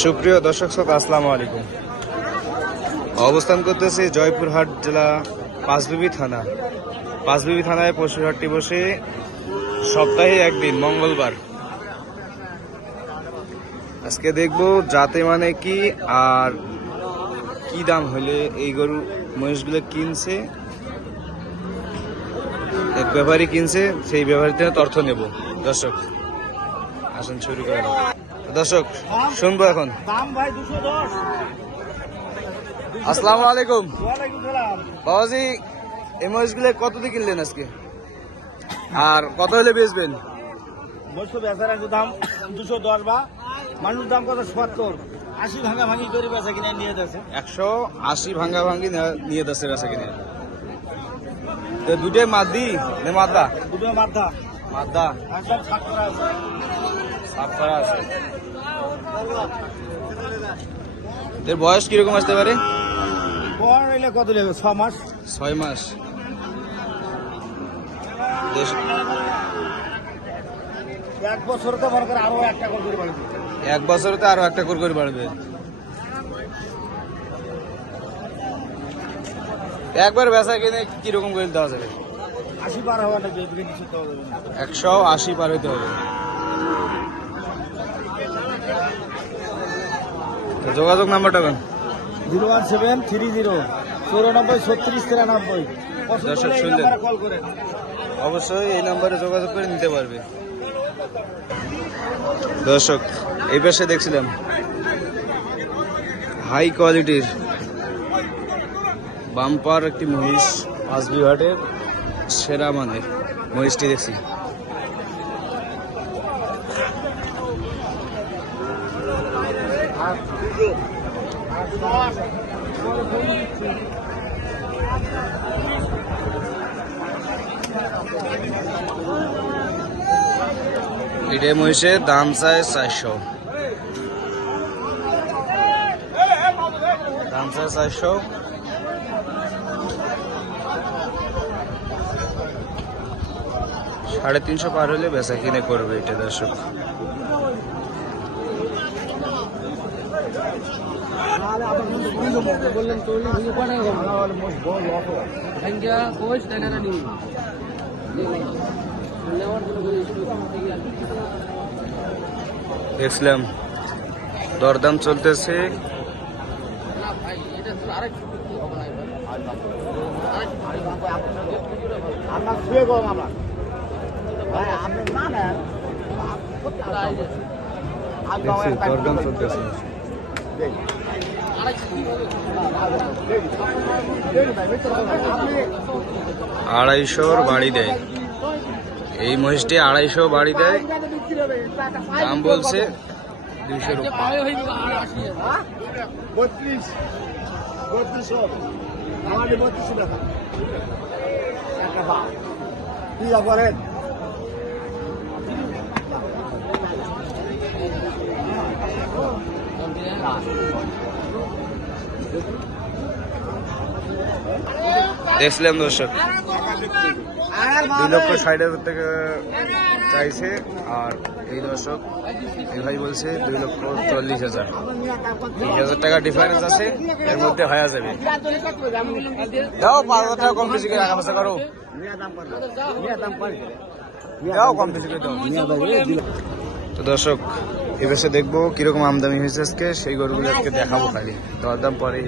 সুপ্রিয় দর্শক শ্রোতা, আসসালামু আলাইকুম। অবস্থান করতেছে জয়পুরহাট জেলা পাঁচবিবি থানা। পাঁচবিবি থানায় পশুহাটটি বসে সপ্তাহে একদিন, মঙ্গলবার। আজকে দেখব জাতে মানে কি আর কি দাম হলে এই গরু মহিষগুলো কিনছে, এক ব্যাপারী কিনছে, সেই ব্যাপারী থেকে তথ্য নেব। দর্শক আসুন শুরু করেন। দর্শক শুনব এখন। আসসালামু আলাইকুম। বাবাজি এই মহিষগুলো কত দিয়ে কিনলেন আজকে? আর কত হলে বেচবেন? বেচার দাম দুশো দশ বা। মানুষ দাম কত? সত্তর। আশি ভাঙা ভাঙি করে বেচা কিনে নিয়ে যাচ্ছে। একশো আশি নেওয়া- নিয়ে কিনে। তো দুটোই মাদ্দি নে মাদ্দা? দুটো মাথা মাদ্দা। সাফ করা আছে। এর বয়স কীরকম আসতে পারে? কত নেবে ছ মাস। ছয় মাস। এক বছর তো মনে করে আরও একটা করে বাড়বে। এক বছরে তো আরও একটা করে বাড়বে। একবার বেচা কিনে কীরকম করে দেওয়া যাবে? আশি বার হওয়া না। একশো আশি পার হইতে হবে। যোগাযোগ নাম্বারটা কোন zero one seven three zero চৌরানব্বই ছত্রিশ তিরানব্বই। দর্শক শুনলেন। অবশ্যই এই নাম্বারে যোগাযোগ করে নিতে পারবে। দর্শক এই পাশে দেখছিলাম। হাই কোয়ালিটির বাম্পার একটি মহিষ পাঁচবিহাটের সেরা মানের মহিষটি দেখছি। এটা দাম চায় চারশো। দাম চায় চারশো। সাড়ে তিনশো পার হলে বেচা কিনে করবে এটা দর্শক। দেখছিলাম দরদাম চলতেছে। আপনার শুয়ে গরম আমার ভাই আপনি না নেন দরদাম চলতেছে। আড়াইশোর বাড়ি দেয়। এই মহিষটি আড়াইশো বাড়ি দেয়। দাম বলছে করেন দেখছিলাম দর্শক। দুই লক্ষ ষাট হাজার টাকা চাইছে, আর এই দর্শক, এই ভাই বলছে দুই লক্ষ চল্লিশ হাজার। তিন হাজার টাকা ডিফারেন্স আছে, এর মধ্যে হয়ে যাবে। দাও, পাঁচ হাজার টাকা কম বেশি করে টাকা পয়সা করো। দাও, কম বেশি করে দাও। তো দর্শক এবার দেখব কীরকম আমদানি হয়েছে আজকে, সেই গরুগুলো আজকে দেখাবো খালি দরদাম পরে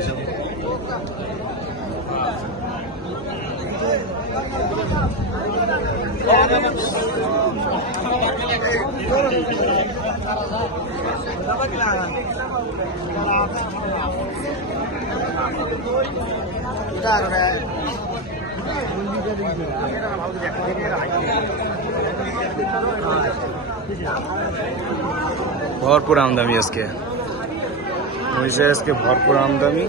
ভরপুর আমদামি আজকে। মহিষের আজকে ভরপুর আমদামি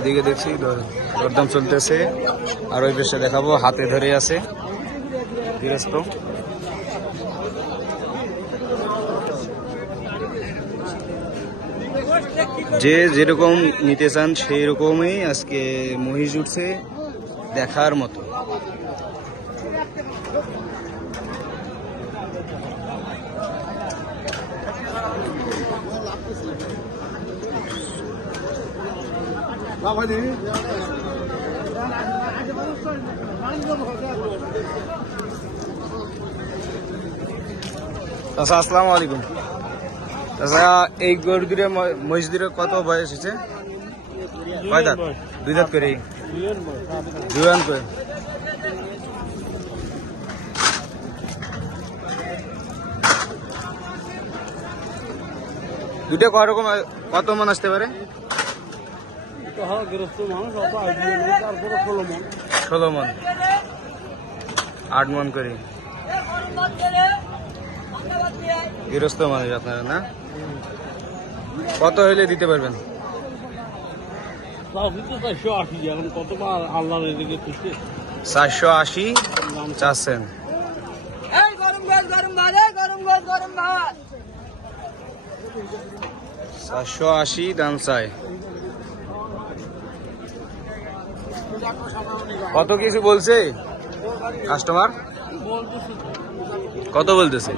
এদিকে দেখছি দরদাম চলতেছে। আর ওই পাশে দেখাবো, হাতে ধরে আছে। গৃহস্থ যে যেরকম নিতে চান সেই রকমই আজকে মহিষ উঠছে দেখার মতো। আচ্ছা আসসালামু আলাইকুম। আচ্ছা এই গরু দুটো কত বয়স হয়েছে? কয় দুই দাঁত করে দুই করে দুটো কয় রকম, কত মন আসতে পারে? ষোলো মন। আট মন করে গৃহস্থ মানুষ আপনারা, না? কত হইলে দিতে পারবেন? চারশো আশি চাচ্ছেন। চারশো আশি দাম চাই। কত কিছু বলছে? কাস্টমার কত বলতেছে?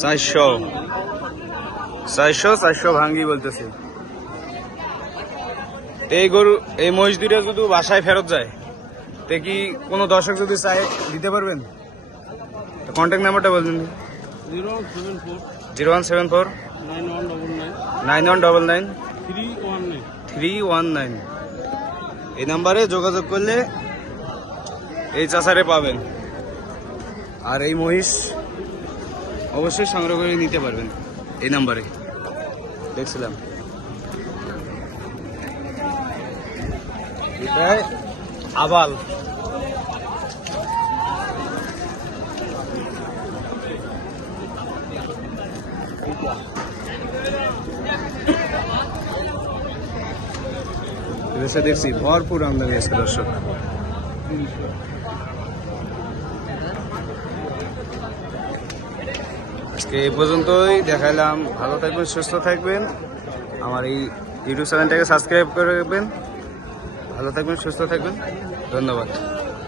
চারশো। চারশো চারশো ভাঙ্গি বলতেছে। এই গরু এই মহিষ যদি বাসায় ফেরত যায় তে কি কোনো দর্শক যদি দিতে পারবেন? কন্ট্যাক্ট নাম্বারটা বলবেন। Zero one seven four. Nine one double nine. Three one nine. এই নাম্বারে যোগাযোগ করলে এই চাষারে পাবেন। আর এই মহিষ অবশ্যই সংগ্রহ করে নিতে পারবেন এই নাম্বারে। দেখছিলাম। আবাল। দেখছি ভরপুর আমদানি আজকে দর্শক। আজকে এই পর্যন্তই। দেখাইলাম। ভালো থাকবেন, সুস্থ থাকবেন। আমার এই ইউটিউব চ্যানেলটাকে সাবস্ক্রাইব করে রাখবেন। ভালো থাকবেন, সুস্থ থাকবেন। ধন্যবাদ।